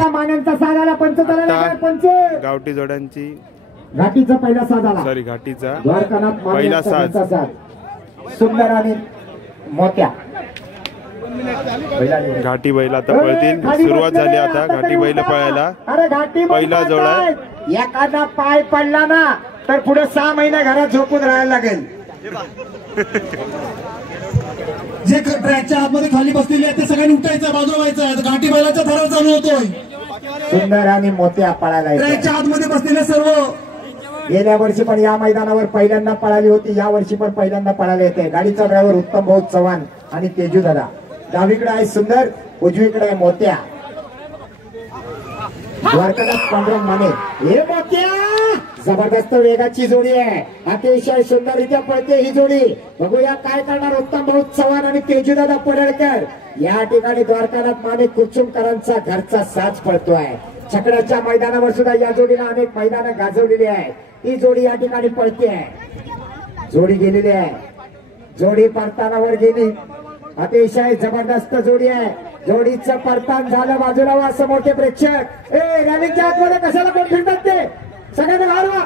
बघा मान्यांचा साज आला पंचतला पंच गावठी जोड्यांची घाटीचा पहिला साज आला सॉरी घाटीचा द्वारकानाथ पहिला साज सुंदर आणि मोत्या घाटी बैल आता पळतील सुरुवात झाली आता घाटी बैल पळायला अरे घाटी पहिला जोडा एखादा पाय पडला ना तर पुढे 6 महिने घरात झोपून राहायला लागेल जे ट्रॅकच्या आतमध्ये खाली बसलेले आहेत ते सगळ्यांनी उठायचं बाजूला व्हायचं घाटी बैलाचा थरार चालू होतोय सुंदर आणि मोत्या पळायला ट्रॅकच्या आतमध्ये बसलेले सर्व गेल्या वर्षी पण या मैदानावर पहिल्यांदा पळाली होती या वर्षी पण पहिल्यांदा पळायला येते गाडीचा ड्रायव्हर उत्तम भाऊ चव्हाण आणि तेजू दादा डावीकडे आहे सुंदर उजवीकडे आहे मोत्या द्वारकानाथ पांडुरंग माने हे मोत्या जबरदस्त वेगाची जोडी आहे अतिशय सुंदररित्या पळते ही जोडी बघूया काय करणार उत्तम भाऊ चव्हाण आणि तेजूदादा पडळकर या ठिकाणी द्वारकानाथ माने कुरचुमकरांचा घरचा साज पळतोय छकड्याच्या मैदानावर सुद्धा या जोडीला अनेक मैदानं गाजवलेली आहे ही जोडी या ठिकाणी पळते आहे जोडी गेलेली आहे जोडी परतानावर गेली अतिशय जबरदस्त जोडी आहे जोडीचं परतान झालं बाजूला वा असं मोठे प्रेक्षक रॅलीच्या आतमध्ये कशाला कोण फिरतात ते सगळ्यांना बाहेर वा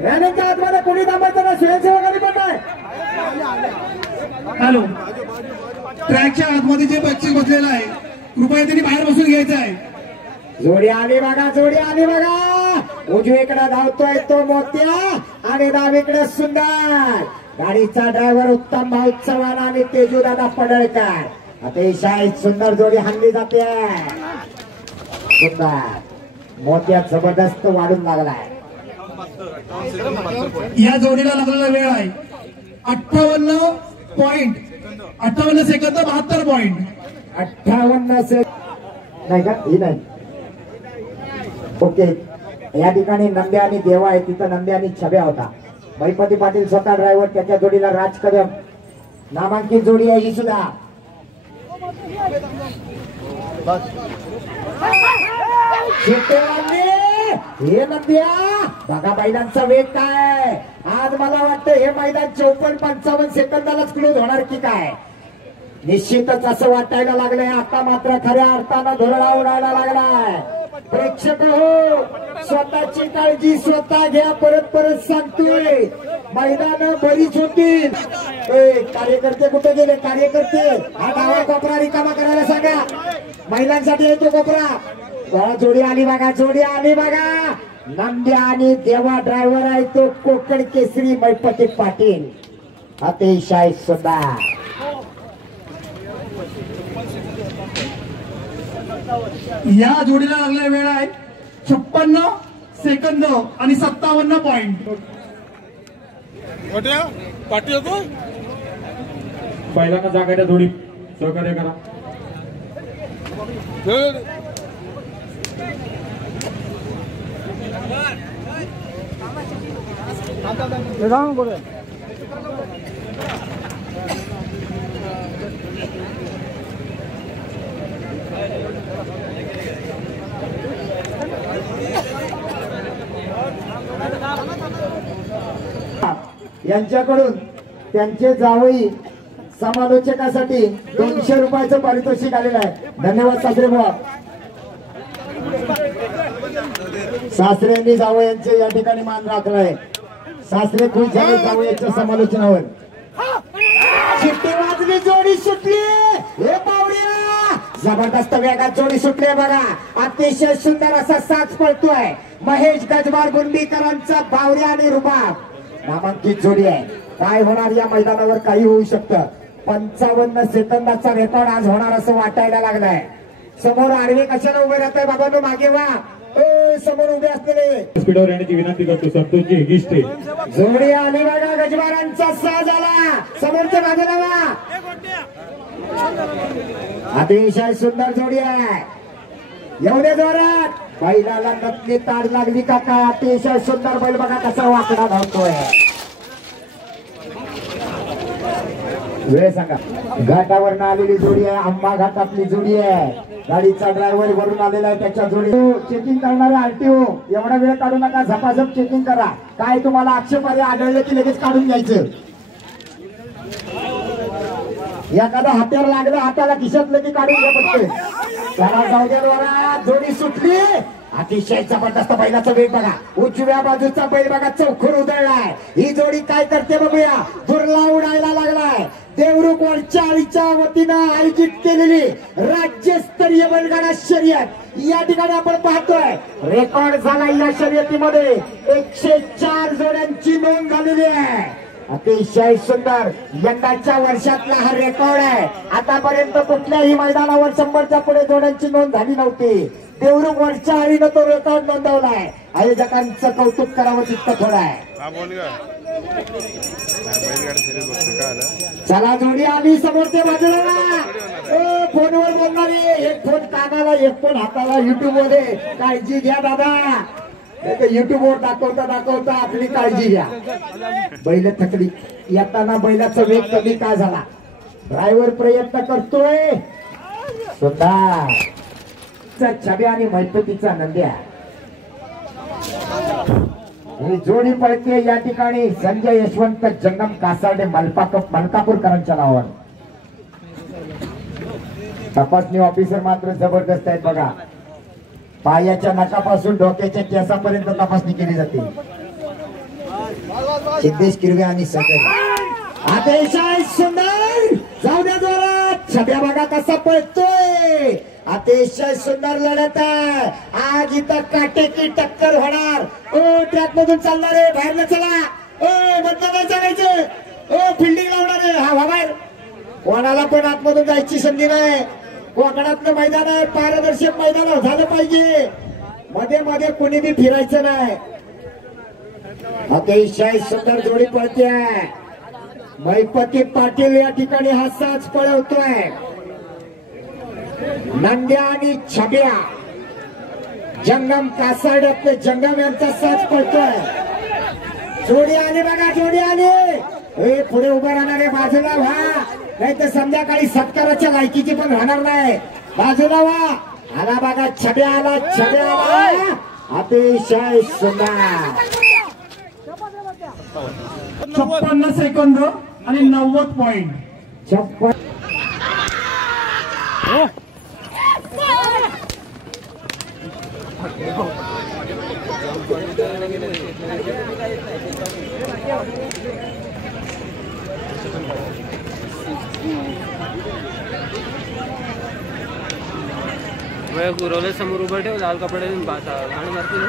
रॅलीच्या आतमध्ये कोणी थांबायचं ना स्वयंसेवकांनी पण नाही हॅलो ट्रॅकच्या आतमध्ये जे बच्चे बसलेला आहे कृपया त्यांनी बाहेर बसून घ्यायचं आहे जोडी आली बघा जोडी आली बघा उजवीकडे धावतोय तो मोत्या आणि डावीकडे सुंदर गाडीचा ड्रायव्हर उत्तम भाऊ चव्हाण आणि तेजूदादा पडळकर अतिशय सुंदर जोडी हाणली जाते सुंदर मोत्या जबरदस्त वाढून लागलाय या जोडीला लागलेला वेळ आहे 58 सेकंद 72 पॉइंट 58 सेकंद नाही का ही नाही ओके या ठिकाणी नंद्या आणि देवा आहे तिथं नंद्या आणि छब्या होता महिपती पाटील स्वतः ड्रायव्हर त्याच्या जोडीला राज कदम नामांकित जोडी आहे ही सुद्धा हे नंद्या बघा बैलांचा वेग काय आज मला वाटतं हे मैदान 54-55 सेकंदालाच क्लोज होणार की काय निश्चितच असं वाटायला लागलंय आता मात्र खऱ्या अर्थानं धुरळा उडायला लागलाय प्रेक्षक हो स्वतःची काळजी स्वतः घ्या परत परत सांगतोय मैदान बरीच होतील कार्यकर्ते कुठे गेले कार्यकर्ते हा डावा कोपरा रिकामा करायला सांगा महिलांसाठी येतो कोपरा जोडी आली बघा नंद्या आणि देवा ड्रायव्हर आहे तो कोकण केसरी महिपती पाटील अतिशय सुंदर या जोडीला लागलेला वेळ आहे 56 सेकंद आणि 57 पॉइंट पाटील होतो पहिल्यांदा जागायला जोडी सहकार्य करा यांच्याकडून त्यांचे जावई समालोचकासाठी 200 रुपयाचं पारितोषिक आलेलं आहे धन्यवाद सासरे बुवा सासऱ्यांनी जावयांचे या ठिकाणी मान राखलाय सासरे खुश झाले जावयाच्या समालोचनावर शिट्टी वाजली जोडी सुटली हे पावड्या जबरदस्त वेगात जोडी सुटली बघा अतिशय सुंदर असा साज पळतोय महेश गजबार गुंडीकरांचा बावऱ्या आणि रुबाब नामांकित जोडी आहे काय होणार या मैदानावर काही होऊ शकतं 55 सेकंदाचा रेकॉर्ड आज होणार असं वाटायला लागलाय समोर आडवे कशाला उभे राहत आहे बाबांनो मागे वा समोर उभे असलेले स्पीडवर येण्याची विनंती करतो संतोषजी हेगिष्टे जोडी आली बघा गजबारांचा साज आला समोरच्या बाजूला वा अतिशय सुंदर जोडी आहे एवढे जोरात बैलाला नकली ताड लागली का काय अतिशय सुंदर बैल बघा कसा वाकडा धावतोय वेळ सांगा घाटावर आलेली जोडी आहे आंबा घाटातली जोडी आहे गाडीचा ड्रायव्हर वरून आलेला आहे त्याच्या जोडी चेकिंग करणारे आरटीओ एवढा वेळ काढू नका झपाझप चेकिंग करा काय तुम्हाला आक्षेपार्ह आढळले की लगेच काढून घ्यायचं एखादा हाताला लागलं हाताला खिशातलं की काढून घ्या पटकन चला जाऊ दे दोरा, जोडी सुटली. अतिशय जबरदस्त बैलाचा वेग बघा. उजव्या बाजूचा बैल बघा चौखर उधळलाय. ही जोडी काय करते बघूया. दुर्ला उडायला लागलाय. देवरुख वरच्या आळीच्या वतीनं आयोजित केलेली राज्यस्तरीय बैलगाडा शर्यत या ठिकाणी आपण पाहतोय. रेकॉर्ड झाला या शर्यतीमध्ये 104 जोड्यांची नोंद झालेली आहे. अतिशय सुंदर यंदाच्या वर्षातला हा रेकॉर्ड आहे. आतापर्यंत कुठल्याही मैदानावर 100च्या पुढे जोड्यांची नोंद झाली नव्हती. देवरुख वरच्या आळीनं तो रेकॉर्ड नोंदवलाय. आयोजकांचं कौतुक करावं तितकं थोडं आहे. चला जोडी आली समोर ते बाजूला. फोनवर बोलणारे, एक फोन कानाला एक फोन हाताला. युट्यूब मध्ये काळजी घ्या दादा. युट्यूब वर दाखवता आपली काळजी घ्या. बैल थकली. येताना बैलाचा वेग कमी का झाला. ड्रायव्हर प्रयत्न करतोय. सुंदर छब्या आणि मैपतीचा नंद्या ही जोडी पळते या ठिकाणी. संजय यशवंत जंगम कासार्डे मलकापूरकरांच्या नावावर. तपासणी ऑफिसर मात्र जबरदस्त आहेत बघा. पायाच्या नकापासून डोक्याच्या केसापर्यंत तपासणी केली जाते. सिद्धेश किरवे आणि संजय. अतिशय सुंदर जाऊ द्या जोरात. छब्या बघा कसा पळतोय. अतिशय सुंदर लढत आहे. आज इथं काटेकी टक्कर होणार. ओ ट्रॅक मधून चालणार आहे. बाहेर चला. ओ बंद नाही चालायचं. ओ फिल्डिंग लावणार आहे. हा बाहेर. कोणाला पण आतमधून जायची संधी नाही. कोकणातलं मैदान आहे. पारदर्शक मैदान झालं पाहिजे. मध्ये मध्ये कोणी बी फिरायचं नाही. अतिशय सुंदर जोडी पळते. मैपती पाटील या ठिकाणी हा साज पळवतोय. नंद्या आणि छब्या जंगम कासार्ड्यातले जंगम यांचा साज पळतोय. जोडी आली बघा. जोडी आली. हे पुढे उभं राहणार आहे. बाजूला व्हा नाही तर संध्याकाळी सत्काराच्या लायकीची पण राहणार नाही. बाजूला व्हा. आला बघा छब्या आला. छब्या आला. अतिशय सुंदर. 56 सेकंद आणि 90 पॉइंट. 56. गुरवले समोर उभं ठेव. लाल कपडे आणि मारतील.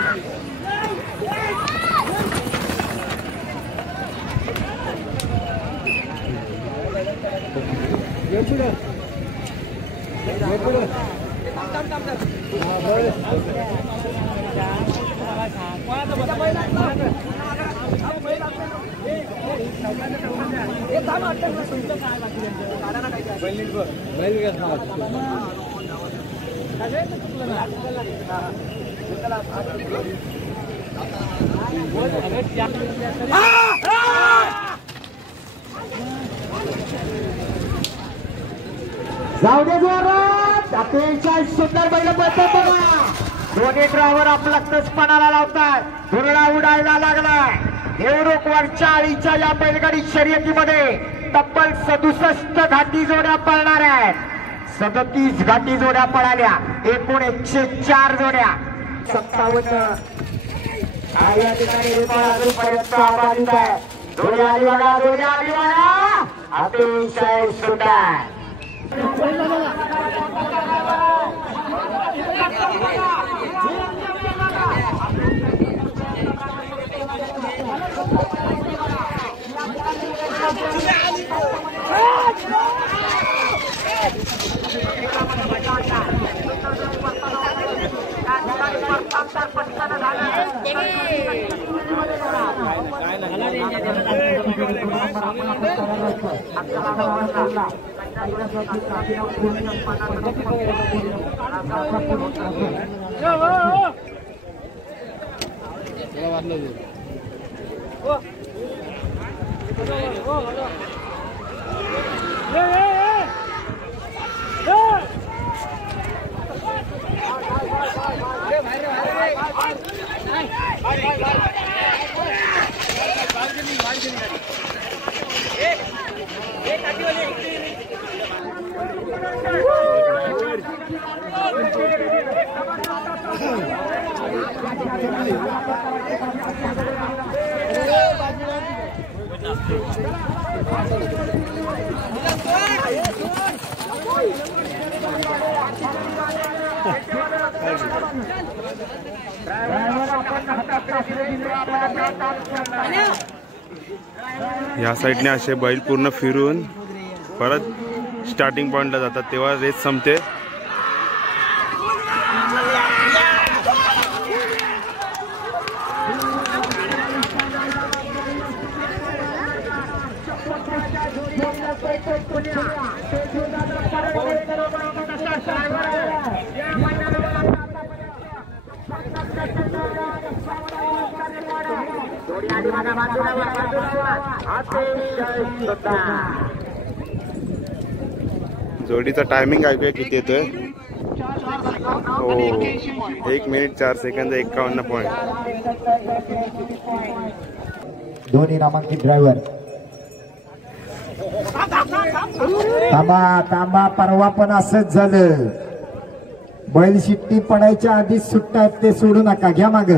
जाऊ दे जोरात. अतिशय सुंदर बैल पळतात बघा. दोन्ही ड्रायव्हर आपला तसपणाला लावतात. धुरळा उडायला लागलाय. देवरुख वरच्या आळीच्या या बैलगाडी शर्यतीमध्ये तब्बल 67 घाटी जोड्या पळणार आहेत. 37 घाटी जोड्या पळाल्या. एकूण 104 जोड्या. 57 या ठिकाणी अजूनपर्यंत आबाधित आहे. जोडी आली बघा. जोडी आली बघा. अतिशय सुंदर. या साईडने असे बैल पूर्ण फिरून परत स्टार्टिंग पॉइंटला जातात तेव्हा रेस संपते. जोडीचा टायमिंग ऐकूया किती येतोय. हो 1 मिनिट 4 सेकंद 51 पॉइंट. दोन्ही नामांकित ड्रायव्हर थांबा थांबा. परवा पण असंच झालं. बैल शिट्टी पडायच्या आधीच सुटतात ते सोडू नका. घ्या माग.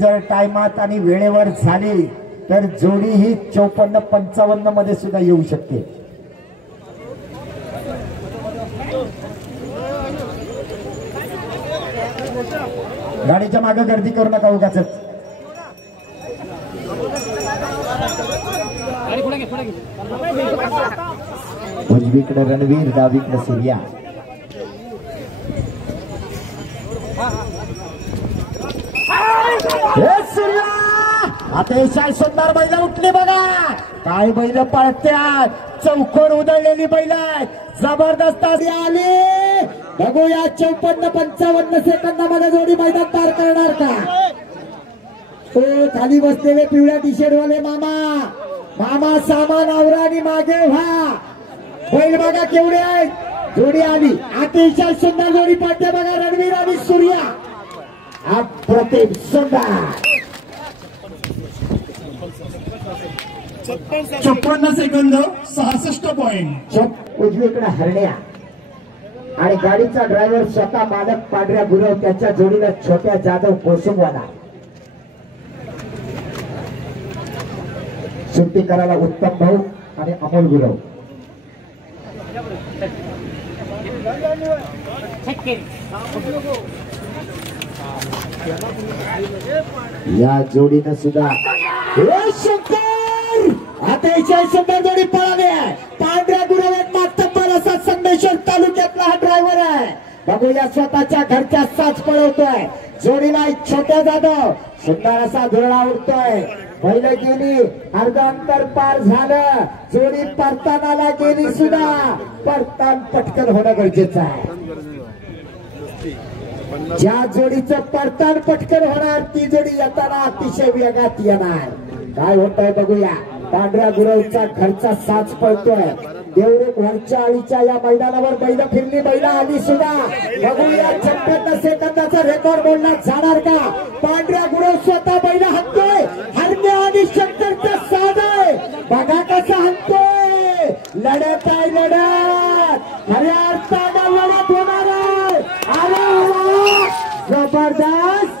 जर टायमात आणि वेळेवर झाली तर जोडी ही 54-55 मध्ये सुद्धा येऊ शकते. गाडीच्या मागे गर्दी करू नका उगाच. उजवीकडे रणवीर, डावीकडे सूर्या. अतिशय सुंदर बैल उठली बघा. काय बैल पळत्यात. चौकोर उधळलेली बैल आहेत. जबरदस्त आली. बघूया 54-55 सेकंदामध्ये जोडी मैदान पार करणार का. तो खाली बसलेले पिवळ्या टी शर्ट वाले मामा सामान आवरा आणि मागे व्हा. बैल बघा केवढे आहेत. जोडी आली. अतिशय सुंदर जोडी पडते बघा. रणवीर आणि सूर्या. अप्रतिम सुंदर. 56 सेकंद 66 पॉइंट. उजवीकडे हरण्या आणि गाडीचा ड्रायव्हर स्वतः मालक पांढऱ्या गुरव. त्याच्या जोडीला छोट्या जाधव कोसुमवाला. सुट्टी करायला उत्तम भाऊ आणि अमोल गुरव. या जोडीनं सुद्धा अतिशय सुंदर जोडी पळाली आहे. पांढऱ्या गुरव मातब्बर असा संदेश्वर तालुक्यातला हा ड्रायव्हर आहे. बघूया स्वतःच्या घरच्या साच पळवतोय. जोडीला छोट्या जाधव. सुंदर असा धुरळा उडतोय. बैल गेली. अर्ध अंतर पार झालं. जोडी परतानाला गेली सुद्धा. परतान पटकन होणं गरजेचं आहे. ज्या जोडीचं परतान पटकन होणार ती जोडी येताना अतिशय वेगात येणार. काय होत आहे बघूया. पांढऱ्या गुरवचा घरचा साच पळतोय. देवरुख वरच्या आळीच्या या मैदानावर बैल फिरली. बैल आली सुद्धा. बघूया 56 सेकंदाचा रेकॉर्ड बोलला जाणार का. पांढऱ्या गुरव स्वतः बैल हाणतोय. हरण्या आणि शंकरचा साथ आहे. बघा कसा हाणतोय. लढत आहे लढत. खऱ्या अर्थानं लढत होणार आहे. अरे जबरदस्त.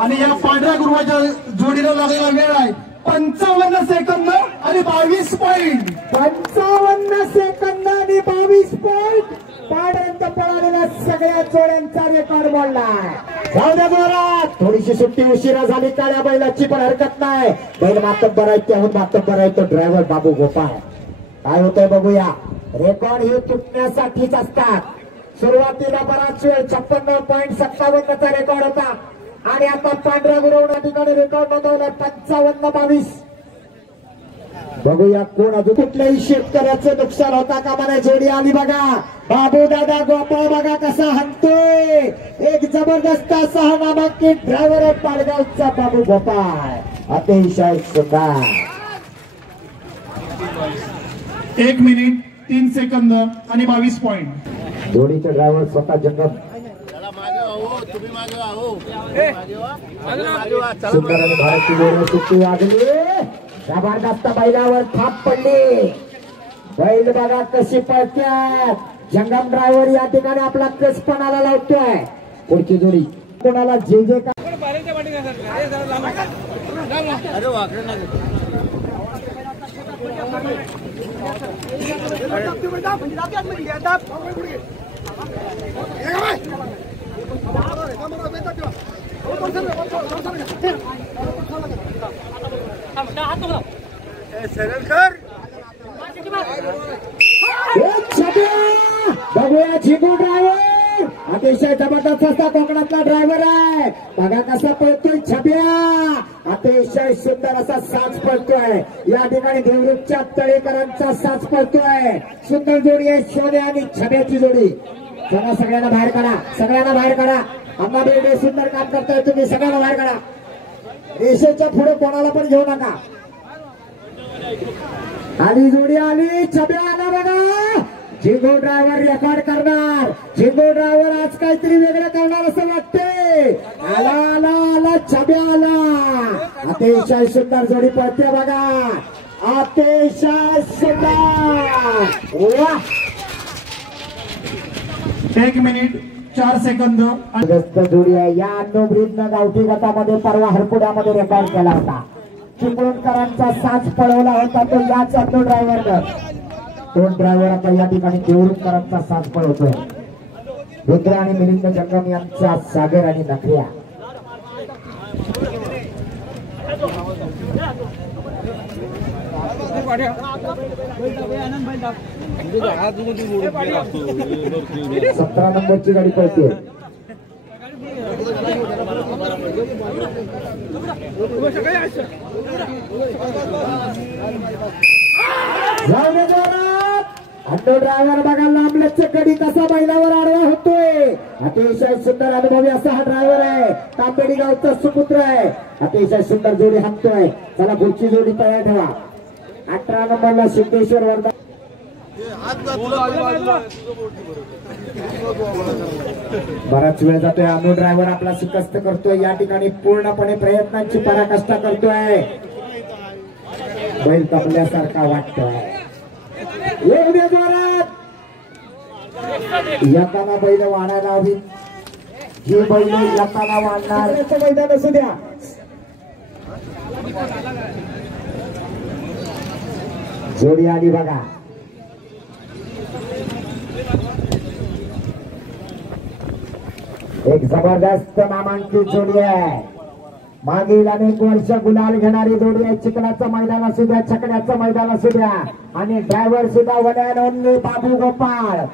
आणि या पांढऱ्या गुरुवाच्या जोडीला लागलेला वेळ आहे 55 सेकंद आणि 22 पॉइंट. 55 सेकंद आणि 22 पॉइंट. पाड्यांत पळालेल्या सगळ्या जोड्यांचा रेकॉर्ड बोललाय. जाऊ द्या जोरात. थोडीशी सुट्टी उशिरा झाली. काळ्या बैलाची पण हरकत नाही. बैल मातब्बर आहे. त्याहून मातब्बर आहे तो ड्रायव्हर बाबू गोपाळ. काय होतंय बघूया. रेकॉर्ड हे तुटण्यासाठीच असतात. सुरुवातीला बराच वेळ 56.57चा रेकॉर्ड होता आणि आता पांढऱ्या गुरव ठिकाणी रेकॉर्ड नोंदवलाय 55-22. बघूया कोण अजून. कुठल्याही शेतकऱ्याचं नुकसान होता का मला. जोडी आली बघा. बाबू दादा गोपाळ बघा कसा हाणतोय. एक जबरदस्त असा हा नामांकित ड्रायव्हर आहे पाडगावचा बाबू गोपाळ. अतिशय सुंदर. 1 मिनिट 3 सेकंद आणि 22 पॉइंट. जोडीचे ड्रायव्हर स्वतः जंगम. सुंदर आणि भारतीय जोडी सुट्टी वाजली. जबरदस्त बैलावर थाप पडली. बैल बघा कशी पळत्यात. जंगम ड्रायव्हर या ठिकाणी आपला कसपणाला लावतोय. पुढची जोडी कोणाला जे का बघूया झिंगू ड्रायव्हर अतिशय जबरदस्त असा कोकणातला ड्रायव्हर आहे. बघा कसा पळतोय छब्या, अतिशय सुंदर असा साज पळतोय. या ठिकाणी देवरूपच्या तळेकरांचा साज पळतोय. सुंदर जोडी आहे सोने आणि छब्याची जोडी. चला सगळ्यांना बाहेर काढा, सगळ्यांना बाहेर काढा. अण्णा बेडे सुंदर काम करताय तुम्ही, सगळ्यांना बाहेर काढा. रेषेच्या पुढे कोणाला पण घेऊ नका. आली जोडी आली, छब्या आला बघा. झिंगू ड्रायव्हर रेकॉर्ड करणार. झिंगू ड्रायव्हर आज काहीतरी वेगळं करणार असं वाटते. आला आला आला छब्या आला. अतिशय सुंदर जोडी पळते बघा, अतिशय सुंदर. वा 1 मिनिट 4 सेकंद. जास्त जोडी आहे. या अन्नब्रीजनं गावठी गटामध्ये परवा हरपुड्यामध्ये रेकॉर्ड केला होता. चिपळूणकरांचा साज पळवला होता तो याच अन्नो ड्रायव्हरनं. तो ड्रायव्हर आता या ठिकाणी देवरूपकरांचा साज पळवतोय. रुद्र आणि मिलिंद जंगम यांचा सागर आणि नखऱ्या. सतरा नंबरची गाडी पळते. जाऊ दे जोरात. अन्नो ड्रायव्हर बघा लांबल्याच्या कडी कसा बैलावर आडवा होतोय. अतिशय सुंदर अनुभवी असा हा ड्रायव्हर आहे. तांबेडी गावचा सुपुत्र आहे. अतिशय सुंदर जोडी हाणतोय. चला पुढची जोडी तयार ठेवा. 18 नंबरला सिद्धेश्वर वर्धा. बराच वेळ जातोय. अन्नो ड्रायव्हर आपला शिकस्त करतोय. या ठिकाणी पूर्णपणे प्रयत्नांची पराकाष्ठा करतोय. बैल तपल्यासारखा वाटतोय. येऊ दे जोरात. येताना बैल वाढायला हवी. जी बैल येताना वाढणार मैदान असू द्या. जोडी आली बघा. एक जबरदस्त नामांकित जोडी आहे. मागील अनेक वर्ष गुलाल घेणारी जोडी आहे. चिकनाचं मैदान असू द्या, छकड्याचं मैदान असू द्या, आणि ड्रायव्हर सुद्धा वन अँड ओनली बाबू गोपाळ.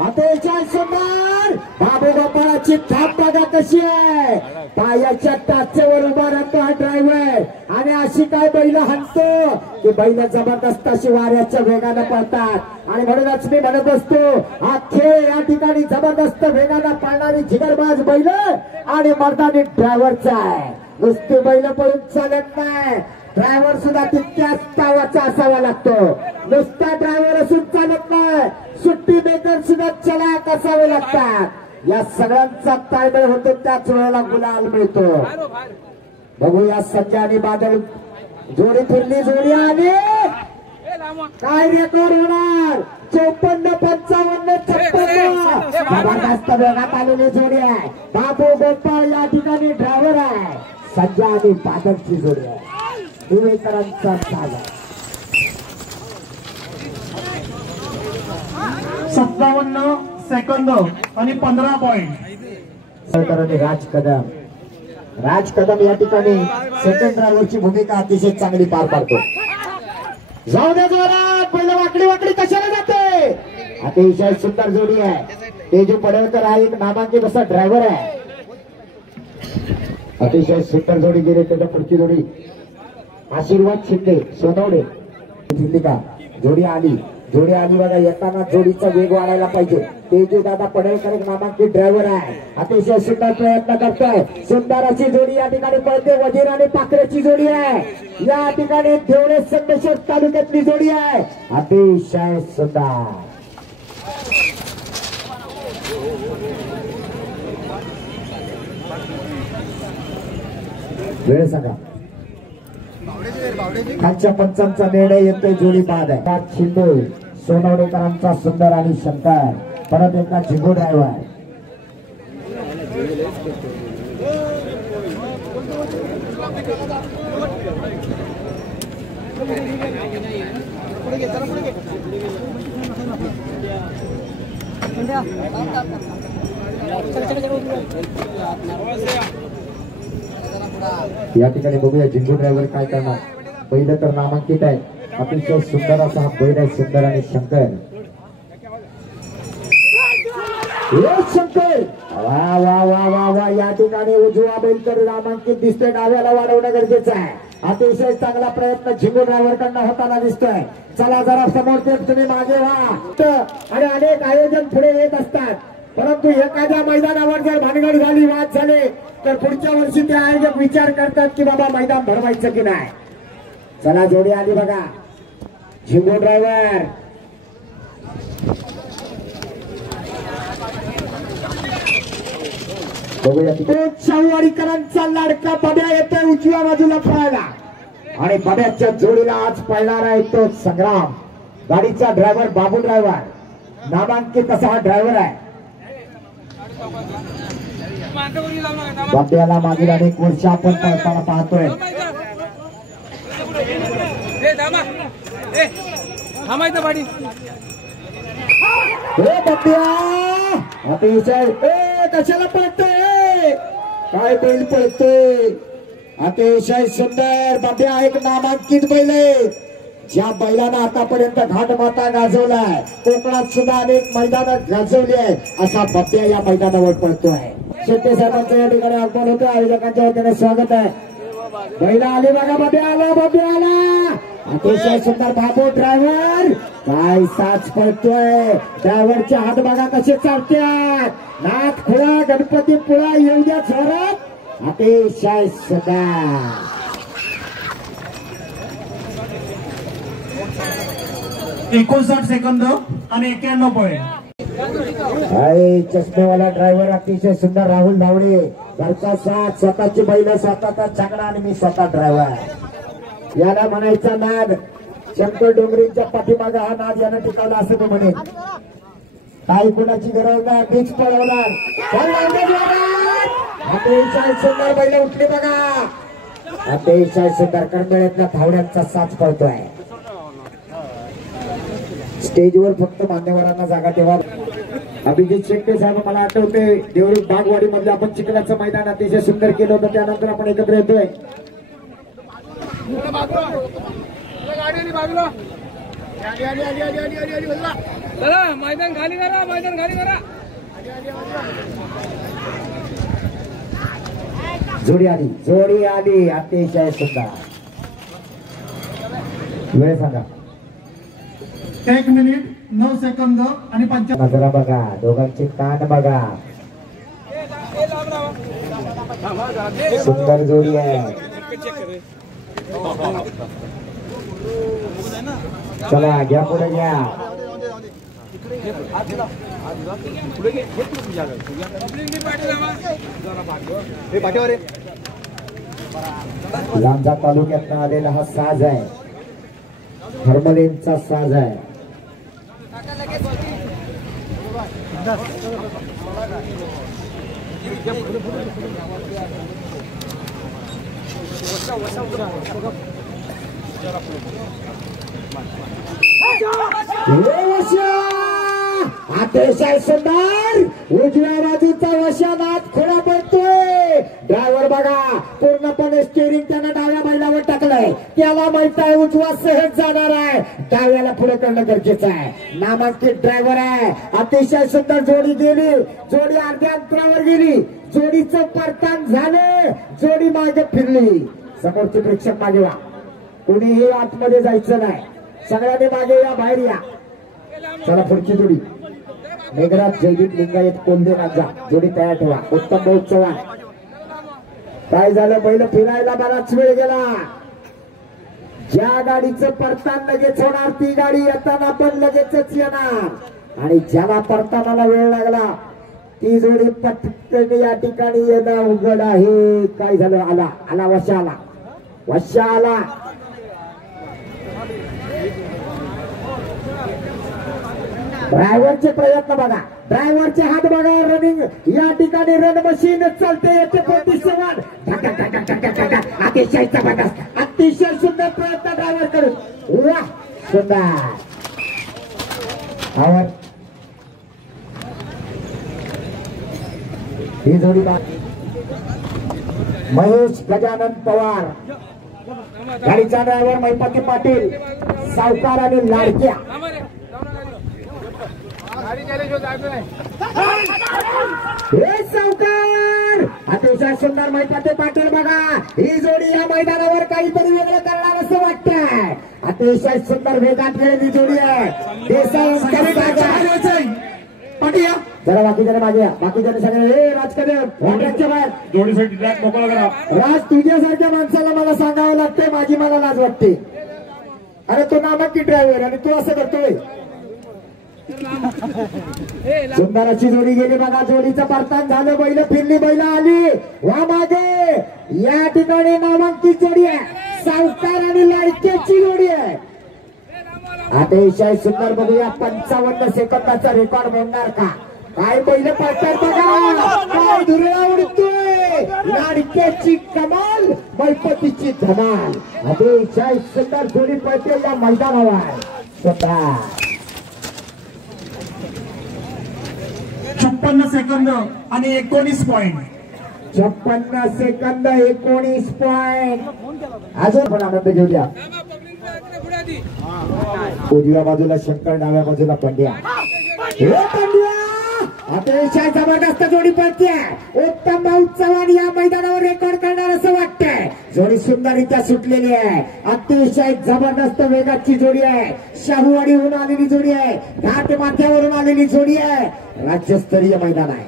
अतिशय सुंदर बाबू गोपाळाची थाप बघा कशी आहे. पायाच्या टाचेवर उभा राहतो हा ड्रायव्हर, आणि अशी काय बैल हाणतो की बैल जबरदस्त अशी वाऱ्याच्या वेगानं पळतात. आणि म्हणूनच मी म्हणत असतो हा खेळ या ठिकाणी जबरदस्त वेगानं पळणारी जिगरबाज बैल आणि मर्दानी ड्रायव्हरचा आहे. नुसती बैल पळून चालत नाही. ड्रायव्हर सुद्धा तितक्याच तावाचा असावा लागतो. नुसता ड्रायव्हर असून चालत नाही. सुट्टी मेकर सुद्धा चलाक असावे लागतात. या सगळ्यांचा ताळमेळ होतो, त्याच वेळेला गुलाल मिळतो. बघूया संजय आणि बादल जोडी फिरली. जोडी आली. काय रेकॉर्ड होणार. 54, 55, 56. जबरदस्त वेगात आलेली जोडी आहे. बाबू गोपाळ या ठिकाणी ड्रायव्हर आहे. संजय आणि बादलची जोडी आहे. दिवेकरांचा साजा. 57 सेकंद आणि 15 पॉइंट. राज कदम या ठिकाणी सेकंड ड्रायव्हरची भूमिका अतिशय चांगली पार पाडतो. जाऊ दे जोरात. पहिलं वाकडी वाकडी कशाला जाते. अतिशय सुंदर जोडी आहे. तेजू पडळकर हा एक नामांकित असा ड्रायव्हर आहे. अतिशय सुंदर जोडी गेली. त्याच्या पुढची जोडी आशीर्वाद शिंदे सोनवडे. का जोडी आली. जोडी आली बघा. येताना जोडीचा वेग वाढायला पाहिजे. तेजू दादा पडळकर एक नामांकित ड्रायव्हर आहे. अतिशय सुंदर प्रयत्न करतोय. सुंदर अशी जोडी या ठिकाणी पळते. वजीर आणि पाखरेची जोडी आहे. या ठिकाणी देवळे संदेश्वर तालुक्यातली जोडी आहे. अतिशय सुंदर. वेळ सांगा. खालच्या पंचांचा निर्णय येतोय. जोडी बाद आहे. शिंदे सोनवडेकरांचा सुंदर आणि शंकर. परत एकदा झिंगू ड्रायव्हर. या ठिकाणी बघूया झिंगू ड्रायव्हर काय करणार. पहिलं तर नामांकित आहे. अतिशय सुंदर असा हा बैल आहे. सुंदर आणि शंकर. शंकर वा वा वा वा वा. या ठिकाणी उजवा बैल तर नामांकित दिसतोय. डाव्याला वाढवणं गरजेचं आहे. अतिशय चांगला प्रयत्न झिंगू ड्रायव्हर कडनं होताना दिसतोय. चला जरा समोर ते तुम्ही मागे व्हा. आणि अनेक आयोजन पुढे येत असतात. परंतु एखाद्या मैदानावर जर भानगड झाली, वाद झाले, तर पुढच्या वर्षी ते आयोजक विचार करतात की बाबा मैदान भरवायचं की नाही. चला जोडी आली बघा. झिंगू ड्रायव्हर शाहूवाडीकरांचा लाडका बब्या येतोय उजव्या बाजूला पळायला. आणि बब्याच्या जोडीला आज पळणार आहे तो संग्राम. गाडीचा ड्रायव्हर बाबू ड्रायव्हर. नामांकित असा हा ड्रायव्हर आहे. बब्याला मागील अनेक वर्ष आपण पळताना पाहतोय. अतिशय कशाला पळतोय. काय बैल पळतोय. अतिशय सुंदर. बब्या एक नामांकित बैल आहे. ज्या बैलानं आतापर्यंत घाटमाता गाजवलाय. कोकणात सुद्धा अनेक मैदानात गाजवली आहे. असा बब्या या मैदानावर पळतोय. शेट्टी साहेबांचं या ठिकाणी आगमन होतं. आयोजकांच्या वतीने स्वागत आहे. बैला आली बघा. बब्या आला. बब्या आला. अतिशय सुंदर बाबू ड्रायव्हर. काय साच पळतोय. ड्रायव्हरचे हात बघा कसे चालतात. नाथ खुळा गणपती पुळा येऊ द्या जोरात. अतिशय सुंदर. 59 सेकंद आणि 91 पॉईंट. चष्मेवाला ड्रायव्हर अतिशय सुंदर. राहुल धावडे. घरचा साथ. स्वतःची बैल स्वतःचा छकडा आणि मी स्वतः ड्रायव्हर. याला म्हणायचा नाद. शंकर डोंगरींच्या पाठीमागा हा नाद यानं टिकावला असं तो म्हणेल. काही कुणाची गरज नाही. बीच पळवणार. अतिशय सुंदर बैल उठली बघा. अतिशय सुंदर. करंबेळ्यातल्या धावड्यांचा साथ पळतोय. स्टेजवर फक्त मान्यवरांना जागा ठेवा. अभिजित शेट्टे साहेब मला आठवते देवळी बागवाडी मध्ये आपण चिखलाचं मैदान अतिशय सुंदर केलं होतं. त्यानंतर आपण एकत्र येतोय. मैदान खाली करा. मैदान खाली करा. जोडी आली. जोडी आली. अतिशय सुंदर. वेळ सांगा. 1 मिनिट 9 सेकंद आणि 55. नजरा बघा. दोघांची कान बघा. सुंदर जोडी आहे. चला घ्या पुढे घ्या. लांजा तालुक्यातून आलेला हा साज आहे. हरमलेंचा साज आहे. अतिशय सुंदर. उजव्या बाजूचा वशानाथ खोडा पडतोय. ड्रायव्हर बघा. पूर्णपणे स्टेरिंग त्यानं डाव्या बैलावर टाकलंय. त्याला माहित आहे उजवा सहज जाणार आहे. डाव्याला पुढे करणं गरजेचं आहे. नामांकित ड्रायव्हर आहे. अतिशय सुंदर जोडी गेली. जोडी अर्ध्या अंतरावर गेली. जोडीचं परतान झालं. जोडी मागे फिरली. समोरचे प्रेक्षक मागे वा. कोणीही आतमध्ये जायचं नाही. सगळ्यांनी मागे या. बाहेर या. चला पुढची जोडी. मेघराज जयदीप लिंगायत कोल्हे राजा. जोडी तयार ठेवा. उत्तम भाऊ चव्हाण. काय झालं. बैल फिरायला बराच वेळ गेला. ज्या गाडीचं परतान लगेच होणार ती गाडी येताना पण लगेचच येणार. आणि ज्याला परतानाला वेळ लागला ती जोडी पटकन या ठिकाणी येणं उघड आहे. काय झालं? आला आला वशा आला, वशा आला. ड्रायव्हरचे प्रयत्न बघा, ड्रायव्हरचे हात बघा. रनिंग या ठिकाणी रन मशीन चालते. याचे 37 अतिशय जबरदस्त, अतिशय सुंदर प्रयत्न ड्रायव्हर करून. वा सुंदर. ही जोडी महेश गजानन पवार, गाडीचा ड्रायव्हर महिपती पाटील, सावकार आणि लाडक्या. हे सावकार अतिशय सुंदर महिपती पाटील बघा. ही जोडी या मैदानावर काहीतरी वेगळं करणार असं वाटतंय. अतिशय सुंदर वेगात गेलेली जोडी आहे. देसाई पाटील जरा बाकीच्याने मागे या, बाकीच्याने सगळे हे राजकन्या बाहेर जोडीसाठी ट्रॅक मोकळा करा. राज तुझ्यासारख्या माणसाला मला सांगावं लागतंय, माझी मला लाज वाटते. अरे तो नामांकित ड्रायव्हर आणि तू असं करतोय. सुंदराची जोडी गेली बघा. जोडीचं परतान झालं, बैल फिरली, बैल आली वा मागे. या ठिकाणी नामांकित जोडी आहे, सावकार आणि लाडक्याची जोडी आहे. अतिशय सुंदर. बघूया 55 सेकंदाचा रेकॉर्ड मोडणार का? काय बैल पडतात बघा, काय धुरळा उडतोय. लाडक्याची कमाल, मैपतीची धमाल. अतिशय सुंदर जोडी पडते या मैदानावर. सुंदर 56 सेकंद आणि 19 पॉइंट. 56 second 19 point. अजून पण आनंद घेऊया. उजव्या बाजूला शंकर, डाव्या बाजूला पंड्या. अतिशय जबरदस्त जोडी पडते. उत्तम भाऊ चव्हाण या मैदानावर रेकॉर्ड करणार असं वाटतंय. जोडी सुंदररित्या सुटलेली आहे. अतिशय जबरदस्त वेगाची जोडी आहे. शाहूवाडीहून आलेली जोडी आहे, घाट माथ्यावरून आलेली जोडी आहे. राज्यस्तरीय मैदान आहे.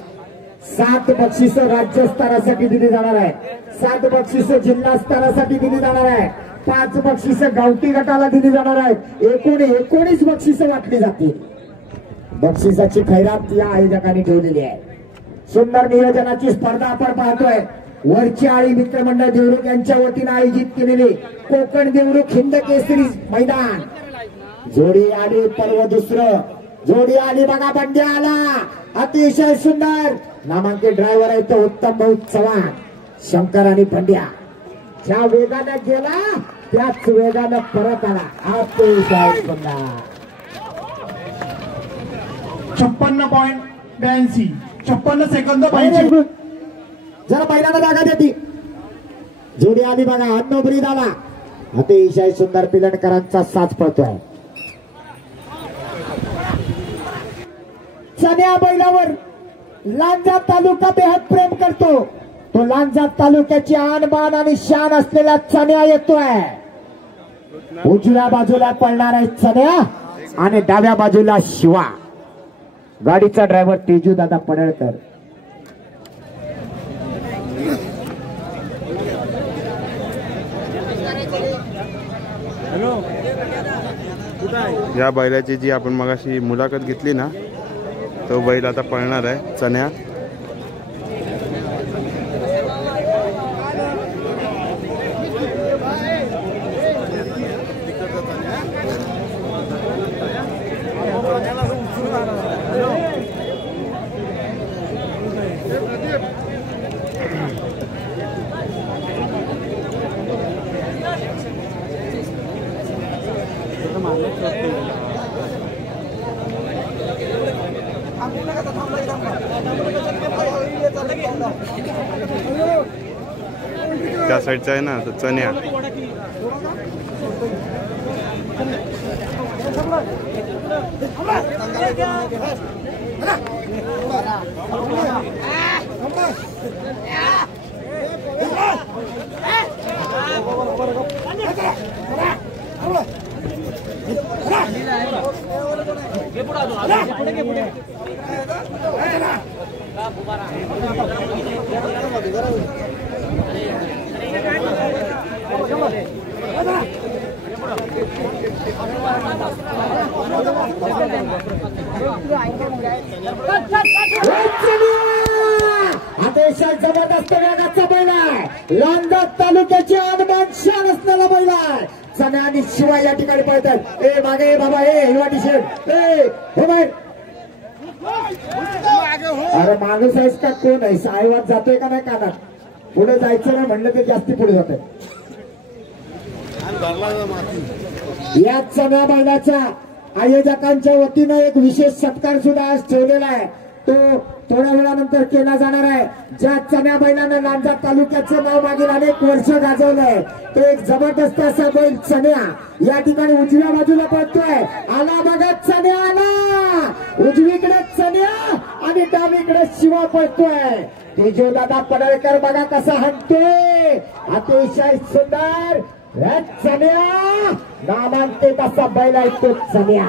7 बक्षिसं राज्य स्तरासाठी दिली जाणार आहे, 7 बक्षिसं जिल्हा स्तरासाठी दिली जाणार आहे, 5 बक्षिसं गावठी गटाला दिली जाणार आहेत. एकूण 19 बक्षिसं वाटली जातील. बक्षिसाची खैरात या आयोजकांनी ठेवलेली आहे. सुंदर नियोजनाची स्पर्धा आपण पाहतोय. वरची आळी मित्रमंडळ देवरुख यांच्या वतीने आयोजित केलेले कोकण देवरुख हिंद केसरी मैदान. जोडी आली, पर्व दुसरं. जोडी आली बघा, बंड्या आला. अतिशय सुंदर. नामांकित ड्रायव्हर आहे तो उत्तम भाऊ चव्हाण. शंकर आणि पंड्या ज्या वेगाने गेला त्याच वेगाने परत आला. अतिशय सुंदर. 56.82, 56 सेकंद 85. जरा पहिल्यांदा जागा देती. जोडी आली बघा, अन्नोबरी झाला. अतिशय सुंदर पिलणकरांचा साथ पडतोय. चण्या बैलावर लांजा तालुका बेहद प्रेम करतो. तो लांजा तालुक्याची आणबाण आणि शान असलेला चण्या येतोय. उजव्या बाजूला पळणार आहे चण्या आणि डाव्या बाजूला शिवा. गाडीचा ड्रायव्हर तेजू दादा पडळकर. या बैलाची जी आपण मगाशी मुलाखत घेतली ना, तो बैल आता पळणार आहे चण्या. त्या साईडचा आहे ना तो चण्या. चलिए अतिशय जबरदस्त वेगाचा बैल आहे. लांजा तालुक्याची अनमान शान असलेला बैल आहे. चण्या आणि शिवाय या ठिकाणी पळतात. ए मागे बाबा, ए हिरवा टी शर्ट, ए हो बाय. अरे माणूस आहेस का कोण आहे? सायवात जातोय का नाही कानात? पुढे जायचं ना म्हणलं तर जास्ती पुढे जातोय. या चण्या बैलाच्या आयोजकांच्या वतीनं एक विशेष सत्कार सुद्धा आज ठेवलेला आहे. तो थोड्या वेळानंतर केला जाणार आहे. ज्या चण्या बैलानं लांजा तालुक्याचं नाव मागील अनेक वर्ष गाजवलंय तो एक जबरदस्त असा बैल चण्या या ठिकाणी उजव्या बाजूला पळतोय. आला बघा चण्या आला. उजवीकडे चण्या आणि डावीकडे शिवा पळतोय. तेजो दादा पडळकर बघा कसा हंतोय. अतिशय सुंदर चण्या नामांकित असा बैल आहे तो चण्या.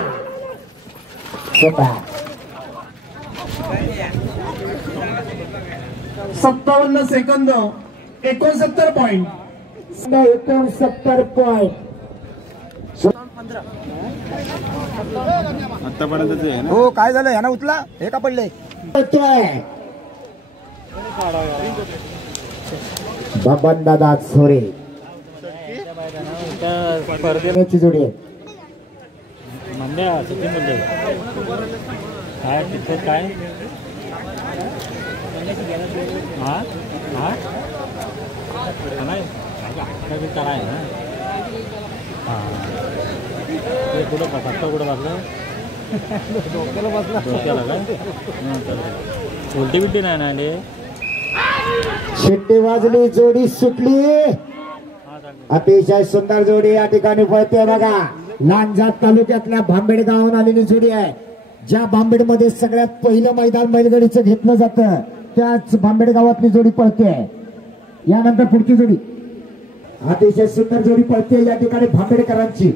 57 सेकंद 69 पॉइंट. 69 पॉइंट. आतापर्यंत आहे ना. हो काय झालं ह्याना उचला हे का पडले. बबन दादा सोरे जोडी आहे. काय तिथं काय काय ना कुठं बसला कुठं बसलं डोक्याला बसला डोक्याला काय उलटी बिलटी नाही ना रे. शिट्टी वाजली जोडी सुटली. अतिशय सुंदर जोडी या ठिकाणी पळते बघा. लांजा तालुक्यातल्या भांबेड गावाहून आलेली जोडी आहे. ज्या भांबेड मध्ये सगळ्यात पहिलं मैदान बैलगाडीचं घेतलं जातं त्याच भांबेड गावातली जोडी पळते. यानंतर पुढची जोडी अतिशय सुंदर जोडी पळते या ठिकाणी भांबेडकरांची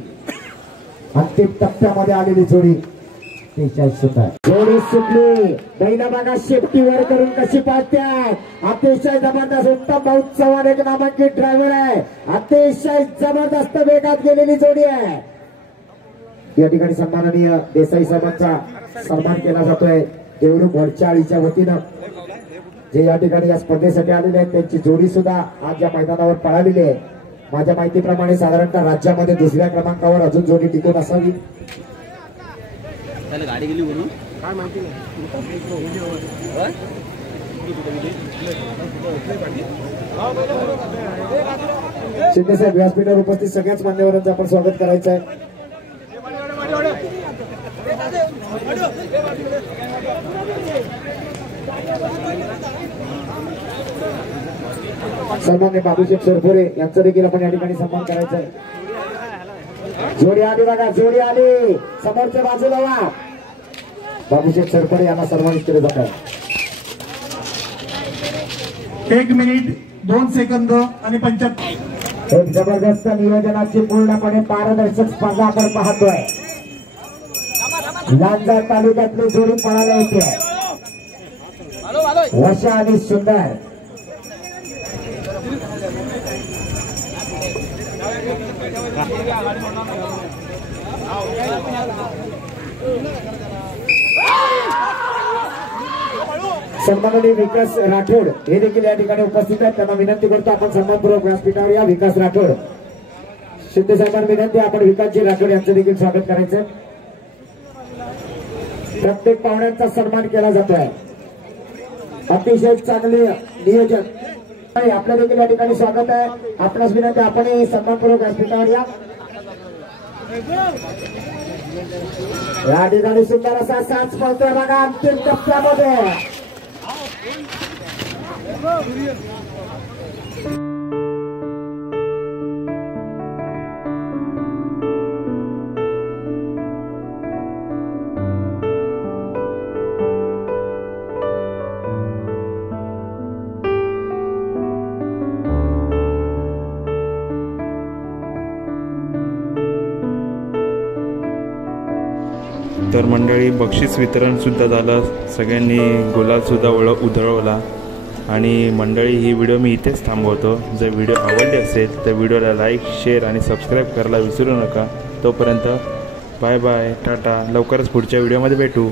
अंतिम टप्प्यामध्ये आलेली जोडी. अतिशय सुंदर जोडी सुटली. बैला बघा शेफ्टीवर करून कशी पाळतात. अतिशय जबरदस्त उत्तम भाऊ चव्हाण एक नामांकित ड्रायव्हर आहे. अतिशय जबरदस्त वेगात गेलेली जोडी आहे. या ठिकाणी सन्माननीय देसाई साहेबांचा सन्मान केला जातोय. देवरुख वडचाळीच्या वतीनं जे या ठिकाणी या स्पर्धेसाठी आलेले आहेत त्यांची जोडी सुद्धा आज या मैदानावर पळालेली आहे. माझ्या माहितीप्रमाणे साधारणतः राज्यामध्ये दुसऱ्या क्रमांकावर अजून जोडी टिकून असावी. गाडी गेली म्हणून काय माहिती शिंदे साहेब व्यासपीठावर उपस्थित सगळ्याच मान्यवरांचं आपण स्वागत करायचं आहे. सन्मान्य बाबूशेठ सरफोरे यांचा देखील आपण या ठिकाणी सन्मान करायचा आहे. जोडी आली बघा, जोडी आली. समोरच्या बाजूला वा. बाबूशेठ सरफोरे यांना सन्मानित केलं जात आहे. 1 मिनिट 2 सेकंद आणि 75. एक जबरदस्त नियोजनाची पूर्णपणे पारदर्शक स्पर्धा आपण पाहतोय. लांजा तालुक्यातली जोडी पळायला येते. वशा आणि सुंदर सन्माननीय विकास राठोड हे देखील या ठिकाणी उपस्थित आहेत. त्यांना विनंती करतो आपण सन्मानपूर्वक व्यासपीठावर या. विकास राठोड शिंदे साहेबांना विनंती आपण विकासजी राठोड यांचं देखील स्वागत करायचं. प्रत्येक पाहुण्यांचा सन्मान केला जातोय. अतिशय चांगले नियोजन आपल्या देखील या ठिकाणी स्वागत आहे. आपणास विनंती आपण सन्मानपूर्वक व्यासपीठावर या. या ठिकाणी सुंदर असा साथ पळतोय बघा अंतिम टप्प्यामध्ये. तर मंडळी बक्षीस वितरण सुद्धा झालं. सगळ्यांनी गुलाल सुद्धा उधळवला. आणि मंडळी ही व्हिडिओ मी इथेच थांबवतो. जर व्हिडिओ आवडली असेल तर व्हिडिओला लाईक शेअर आणि सबस्क्राईब करायला विसरू नका. तोपर्यंत बाय बाय टाटा. लवकरच पुढच्या व्हिडिओमध्ये भेटू.